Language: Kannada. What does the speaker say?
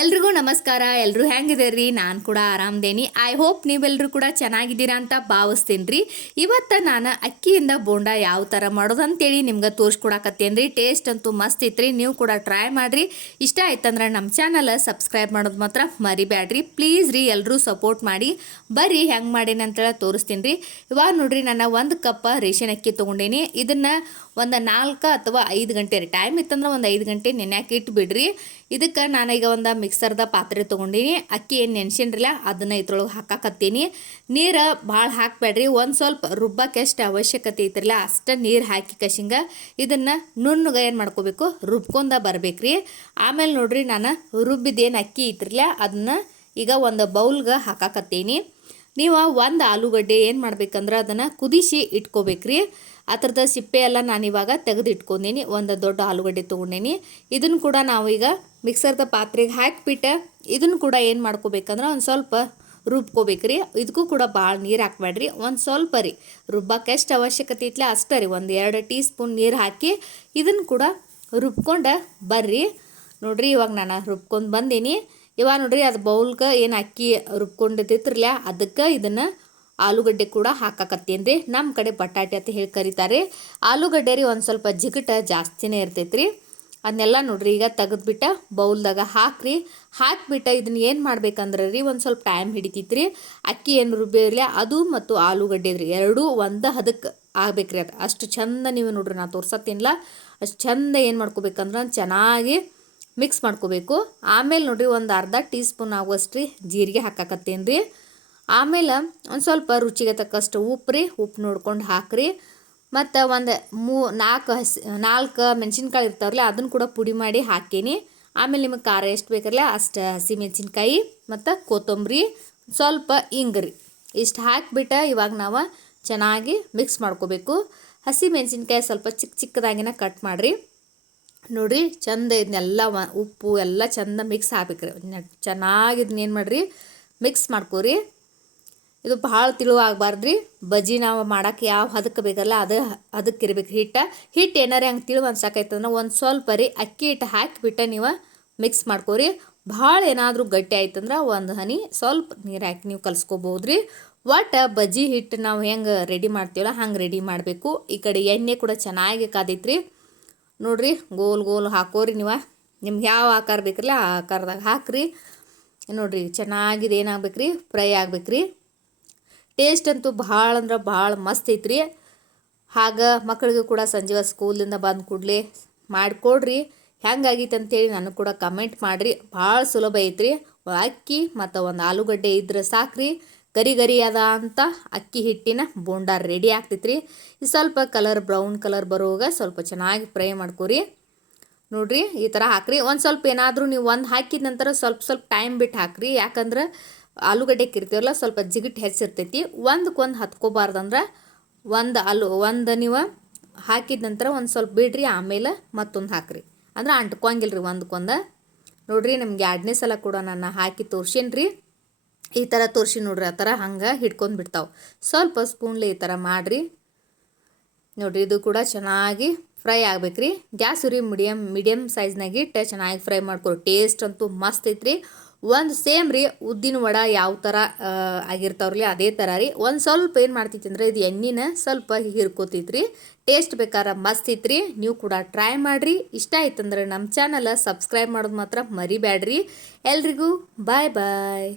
ಎಲ್ರಿಗೂ ನಮಸ್ಕಾರ ಎಲ್ಲರೂ ಹೆಂಗಿದ್ದೀರಿ? ನಾನು ಕೂಡ ಆರಾಮದೇನಿ. ಐ ಹೋಪ್ ನೀವೆಲ್ಲರೂ ಕೂಡ ಚೆನ್ನಾಗಿದ್ದೀರಾ ಅಂತ ಭಾವಿಸ್ತೀನಿ ರೀ ಇವತ್ತು ನಾನು ಅಕ್ಕಿಯಿಂದ ಬೋಂಡ ಯಾವ ಥರ ಮಾಡೋದು ಅಂತೇಳಿ ನಿಮ್ಗೆ ತೋರಿಸ್ಕೊಡಕತ್ತೇನೆ ರೀ ಟೇಸ್ಟ್ ಅಂತೂ ಮಸ್ತ್ ಇತ್ತು ರೀ ನೀವು ಕೂಡ ಟ್ರೈ ಮಾಡಿರಿ. ಇಷ್ಟ ಆಯ್ತಂದ್ರೆ ನಮ್ಮ ಚಾನಲ್ ಸಬ್ಸ್ಕ್ರೈಬ್ ಮಾಡೋದು ಮಾತ್ರ ಮರಿಬ್ಯಾಡ್ರಿ. ಪ್ಲೀಸ್ ರೀ ಎಲ್ಲರೂ ಸಪೋರ್ಟ್ ಮಾಡಿ. ಬರ್ರಿ ಹೆಂಗೆ ಮಾಡೀನಿ ಅಂತೇಳಿ ತೋರಿಸ್ತೀನಿ ರೀ ಇವಾಗ ನೋಡ್ರಿ ನಾನು ಒಂದು ಕಪ್ ರೇಷನ್ ಅಕ್ಕಿ ತೊಗೊಂಡೇನಿ. ಇದನ್ನು ಒಂದು ನಾಲ್ಕು ಅಥವಾ ಐದು ಗಂಟೆ ರೀ. ಟೈಮ್ ಇತ್ತಂದ್ರೆ ಒಂದು ಐದು ಗಂಟೆ ನೆನ್ಯಾಕೆ ಇಟ್ಬಿಡ್ರಿ. ಇದಕ್ಕೆ ನಾನೀಗ ಒಂದು ಮಿಕ್ಸರ್ದ ಪಾತ್ರೆ ತೊಗೊಂಡೀನಿ. ಅಕ್ಕಿ ಏನು ನೆನ್ಸಿನ್ರಲ್ಲ ಅದನ್ನು ಇದ್ರೊಳಗೆ ಹಾಕಾಕತ್ತೀನಿ. ನೀರು ಭಾಳ ಹಾಕಬೇಡ್ರಿ. ಒಂದು ಸ್ವಲ್ಪ ರುಬ್ಬಕ್ಕೆ ಎಷ್ಟು ಅವಶ್ಯಕತೆ ಐತ್ರಲ್ಲ, ಅಷ್ಟು ನೀರು ಹಾಕಿ ಕಶಿಂಗ ಇದನ್ನು ನುಣ್ಣಗ ಏನು ಮಾಡ್ಕೋಬೇಕು? ರುಬ್ಕೊಂಡ ಬರ್ಬೇಕ್ರಿ. ಆಮೇಲೆ ನೋಡ್ರಿ ನಾನು ರುಬ್ಬಿದ್ದೇನು ಅಕ್ಕಿ ಐತ್ರಲ್ಲ, ಅದನ್ನ ಈಗ ಒಂದು ಬೌಲ್ಗೆ ಹಾಕಾಕತ್ತೀನಿ. ನೀವು ಒಂದು ಆಲೂಗಡ್ಡೆ ಏನು ಮಾಡ್ಬೇಕಂದ್ರೆ ಅದನ್ನು ಕುದಿಸಿ ಇಟ್ಕೋಬೇಕ್ರಿ. ಆ ಥರದ ಸಿಪ್ಪೆ ಎಲ್ಲ ನಾನಿವಾಗ ತೆಗೆದು ಇಟ್ಕೊಂಡೀನಿ ಒಂದು ದೊಡ್ಡ ಆಲೂಗಡ್ಡೆ ತೊಗೊಂಡೇನಿ. ಇದನ್ನು ಕೂಡ ನಾವೀಗ ಮಿಕ್ಸರ್ದ ಪಾತ್ರೆಗೆ ಹಾಕಿಬಿಟ್ಟು ಇದನ್ನು ಕೂಡ ಏನು ಮಾಡ್ಕೋಬೇಕಂದ್ರೆ ಒಂದು ಸ್ವಲ್ಪ ರುಬ್ಕೋಬೇಕ್ರಿ. ಇದಕ್ಕೂ ಕೂಡ ಭಾಳ ನೀರು ಹಾಕ್ಬೇಡ್ರಿ ಒಂದು ಸ್ವಲ್ಪ ರೀ. ರುಬ್ಬಕ್ಕೆ ಎಷ್ಟು ಅವಶ್ಯಕತೆ ಇತ್ತಲ್ಲ ಅಷ್ಟೇ ರೀ. ಒಂದು ಎರಡು ಟೀ ಸ್ಪೂನ್ ನೀರು ಹಾಕಿ ಇದನ್ನು ಕೂಡ ರುಬ್ಕೊಂಡು ಬರ್ರಿ. ನೋಡ್ರಿ ಇವಾಗ ನಾನು ರುಬ್ಕೊಂಡು ಬಂದೀನಿ. ಇವಾಗ ನೋಡ್ರಿ ಅದು ಬೌಲ್ಗೆ ಏನು ಅಕ್ಕಿ ರುಬ್ಕೊಂಡಿದ್ದಿತ್ರಲ್ಲ ಅದಕ್ಕೆ ಇದನ್ನು ಆಲೂಗಡ್ಡೆ ಕೂಡ ಹಾಕಾಕತ್ತೀನಿ ರೀ ನಮ್ಮ ಕಡೆ ಬಟಾಟೆ ಅಂತ ಹೇಳಿ ಕರೀತಾರೆ. ಆಲೂಗಡ್ಡೆ ರೀ ಒಂದು ಸ್ವಲ್ಪ ಜಿಗಟ ಜಾಸ್ತಿನೇ ಇರ್ತೈತೆ ರೀ ಅದನ್ನೆಲ್ಲ ನೋಡ್ರಿ ಈಗ ತೆಗೆದ್ಬಿಟ್ಟು ಬೌಲ್ದಾಗ ಹಾಕ್ರಿ. ಹಾಕ್ಬಿಟ್ಟು ಇದನ್ನ ಏನು ಮಾಡ್ಬೇಕಂದ್ರೆ ರೀ ಒಂದು ಸ್ವಲ್ಪ ಟೈಮ್ ಹಿಡಿತೈತ್ರಿ. ಅಕ್ಕಿ ಏನು ರುಬ್ಬಿರಲಿ ಅದು ಮತ್ತು ಆಲೂಗಡ್ಡೆ ರೀ, ಎರಡೂ ಒಂದು ಹದಕ್ಕೆ ಆಗ್ಬೇಕ್ರಿ ಅದು. ಅಷ್ಟು ಚಂದ ನೀವು ನೋಡ್ರಿ ನಾ ತೋರ್ಸತ್ತೀನಿಲ್ಲ ಅಷ್ಟು ಚಂದ ಏನು ಮಾಡ್ಕೋಬೇಕಂದ್ರೆ ಚೆನ್ನಾಗಿ ಮಿಕ್ಸ್ ಮಾಡ್ಕೋಬೇಕು. ಆಮೇಲೆ ನೋಡಿರಿ ಒಂದು ಅರ್ಧ ಟೀ ಸ್ಪೂನ್ ಆಗುವಷ್ಟು ರೀ ಜೀರಿಗೆ ಹಾಕಾಕತ್ತೇನೆ ರೀ ಆಮೇಲೆ ಒಂದು ಸ್ವಲ್ಪ ರುಚಿಗೆ ತಕ್ಕಷ್ಟು ಉಪ್ಪು ರೀ ಉಪ್ಪು ನೋಡ್ಕೊಂಡು ಹಾಕ್ರಿ. ಮತ್ತು ಒಂದು ಮೂ ನಾಲ್ಕು ಹಸಿ, ನಾಲ್ಕು ಮೆಣಸಿನ್ಕಾಯಿ ಇರ್ತಾವ್ರಲ್ಲ ಅದನ್ನು ಕೂಡ ಪುಡಿ ಮಾಡಿ ಹಾಕೀನಿ. ಆಮೇಲೆ ನಿಮಗೆ ಖಾರ ಎಷ್ಟು ಬೇಕಲ್ಲ ಅಷ್ಟು ಹಸಿ ಮೆಣಸಿನ್ಕಾಯಿ ಮತ್ತು ಕೊತ್ತಂಬರಿ ಸ್ವಲ್ಪ ಇಂಗ್ರಿ. ಇಷ್ಟು ಹಾಕಿಬಿಟ್ಟು ಇವಾಗ ನಾವು ಚೆನ್ನಾಗಿ ಮಿಕ್ಸ್ ಮಾಡ್ಕೋಬೇಕು. ಹಸಿ ಮೆಣಸಿನ್ಕಾಯಿ ಸ್ವಲ್ಪ ಚಿಕ್ಕ ಚಿಕ್ಕದಾಗಿನ ಕಟ್ ಮಾಡಿರಿ. ನೋಡಿರಿ ಚಂದ ಇದನ್ನೆಲ್ಲ ಉಪ್ಪು ಎಲ್ಲ ಚಂದ ಮಿಕ್ಸ್ ಹಾಕ್ಬೇಕ್ರಿ. ಚೆನ್ನಾಗಿ ಇದನ್ನ ಏನು ಮಾಡಿರಿ? ಮಿಕ್ಸ್ ಮಾಡ್ಕೋರಿ. ಇದು ಭಾಳ ತಿಳುವಾಗಬಾರ್ದ್ರಿ. ಬಜ್ಜಿ ನಾವು ಮಾಡಕ್ಕೆ ಯಾವ ಹದಕ್ಕೆ ಬೇಕಲ್ಲ ಅದು ಅದಕ್ಕೆ ಇರ್ಬೇಕು ಹಿಟ್ಟು. ಹಿಟ್ಟು ಏನಾರ ಹಂಗೆ ತಿಳು ಅನ್ಸಾಕೈತಂದ್ರೆ ಒಂದು ಸ್ವಲ್ಪ ರೀ ಅಕ್ಕಿ ಹಿಟ್ಟು ಹಾಕಿಬಿಟ್ಟು ನೀವು ಮಿಕ್ಸ್ ಮಾಡ್ಕೋರಿ. ಭಾಳ ಏನಾದರೂ ಗಟ್ಟಿ ಆಯ್ತಂದ್ರೆ ಒಂದು ಹನಿ ಸ್ವಲ್ಪ ನೀರು ಹಾಕಿ ನೀವು ಕಲ್ಸ್ಕೊಬೋದ್ರಿ. ಒಟ್ಟು ಬಜ್ಜಿ ಹಿಟ್ಟು ನಾವು ಹೆಂಗೆ ರೆಡಿ ಮಾಡ್ತೀವಲ್ಲ ಹಂಗೆ ರೆಡಿ ಮಾಡಬೇಕು. ಈ ಕಡೆ ಎಣ್ಣೆ ಕೂಡ ಚೆನ್ನಾಗಿ ಕಾದೈತ್ರಿ. ನೋಡ್ರಿ, ಗೋಲ್ ಗೋಲ್ ಹಾಕೋರಿ ನೀವು. ನಿಮ್ಗೆ ಯಾವ ಆಕಾರ ಬೇಕ್ರಲ್ಲ ಆ ಆಕಾರದಾಗ ಹಾಕ್ರಿ. ನೋಡ್ರಿ, ಚೆನ್ನಾಗಿದೆ ಏನಾಗ್ಬೇಕ್ರಿ? ಫ್ರೈ ಆಗ್ಬೇಕ್ರಿ. ಟೇಸ್ಟ್ ಅಂತೂ ಭಾಳ ಅಂದ್ರೆ ಭಾಳ ಮಸ್ತ್ ಐತ್ರಿ. ಹಾಗೆ ಮಕ್ಕಳಿಗೂ ಕೂಡ ಸಂಜೆ ಸ್ಕೂಲಿಂದ ಬಂದು ಕೂಡಲೇ ಮಾಡಿಕೊಡ್ರಿ. ಹೆಂಗಾಗೈತೆ ಅಂತೇಳಿ ನನಗೆ ಕೂಡ ಕಮೆಂಟ್ ಮಾಡಿರಿ. ಭಾಳ ಸುಲಭ ಐತ್ರಿ. ಅಕ್ಕಿ ಮತ್ತು ಒಂದು ಆಲೂಗಡ್ಡೆ ಇದ್ರೆ ಸಾಕ್ರಿ. ಗರಿ ಗರಿ ಅದ ಅಂತ ಅಕ್ಕಿ ಹಿಟ್ಟಿನ ಬೋಂಡ ರೆಡಿ ಆಗ್ತೈತ್ರಿ. ಸ್ವಲ್ಪ ಕಲರ್ ಬ್ರೌನ್ ಕಲರ್ ಬರುವಾಗ ಸ್ವಲ್ಪ ಚೆನ್ನಾಗಿ ಫ್ರೈ ಮಾಡ್ಕೊರಿ. ನೋಡಿರಿ, ಈ ಥರ ಹಾಕ್ರಿ. ಒಂದು ಸ್ವಲ್ಪ ಏನಾದರೂ ನೀವು ಒಂದು ಹಾಕಿದ ನಂತರ ಸ್ವಲ್ಪ ಸ್ವಲ್ಪ ಟೈಮ್ ಬಿಟ್ಟು ಹಾಕ್ರಿ. ಯಾಕಂದ್ರೆ ಆಲೂಗಡ್ಡೆ ಕಿರ್ತೀವಲ್ಲ ಸ್ವಲ್ಪ ಜಿಗಿಟ್ ಹೆಚ್ಚಿರ್ತೈತಿ. ಒಂದಕ್ಕೊಂದು ಹತ್ಕೋಬಾರ್ದಂದ್ರೆ ಒಂದು ಆಲೂ, ಒಂದು ನೀವು ಹಾಕಿದ ನಂತರ ಒಂದು ಸ್ವಲ್ಪ ಬಿಡ್ರಿ. ಆಮೇಲೆ ಮತ್ತೊಂದು ಹಾಕ್ರಿ. ಅಂದ್ರೆ ಅಂಟ್ಕೊಂಗಿಲ್ರಿ ಒಂದಕ್ಕೊಂದು. ನೋಡ್ರಿ, ನಿಮ್ಗೆ ಎರಡನೇ ಸಲ ಕೂಡ ನಾನು ಹಾಕಿ ತೋರ್ಸೇನ್ರಿ. ಈ ಥರ ತೋರಿಸಿ ನೋಡ್ರಿ, ಆ ಥರ ಹಂಗೆ ಹಿಡ್ಕೊಂಡು ಬಿಡ್ತಾವೆ. ಸ್ವಲ್ಪ ಸ್ಪೂನ್ಲಿ ಈ ಥರ ಮಾಡಿರಿ. ನೋಡಿರಿ, ಇದು ಕೂಡ ಚೆನ್ನಾಗಿ ಫ್ರೈ ಆಗ್ಬೇಕ್ರಿ. ಗ್ಯಾಸ್ ಉರಿ ಮೀಡಿಯಮ್ ಮೀಡಿಯಮ್ ಸೈಜ್ನಾಗ ಇಟ್ಟು ಚೆನ್ನಾಗಿ ಫ್ರೈ ಮಾಡ್ಕೊರಿ ಟೇಸ್ಟ್ ಅಂತೂ ಮಸ್ತ್ ಐತ್ರಿ. ಒಂದು ಸೇಮ್ ರೀ, ಉದ್ದಿನ ವಡ ಯಾವ ಥರ ಆಗಿರ್ತಾವ್ರಲ್ಲಿ ಅದೇ ಥರ ರೀ. ಒಂದು ಸ್ವಲ್ಪ ಏನು ಮಾಡ್ತೈತಿ ಅಂದ್ರೆ ಇದು ಎಣ್ಣೆನ ಸ್ವಲ್ಪ ಹಿರ್ಕೋತೈತ್ರಿ. ಟೇಸ್ಟ್ ಬೇಕಾದ್ರೆ ಮಸ್ತ್ ಐತ್ರಿ. ನೀವು ಕೂಡ ಟ್ರೈ ಮಾಡಿರಿ. ಇಷ್ಟ ಆಯ್ತಂದ್ರೆ ನಮ್ಮ ಚಾನಲ ಸಬ್ಸ್ಕ್ರೈಬ್ ಮಾಡೋದು ಮಾತ್ರ ಮರಿಬೇಡ್ರಿ ಎಲ್ರಿಗೂ ಬಾಯ್ ಬಾಯ್.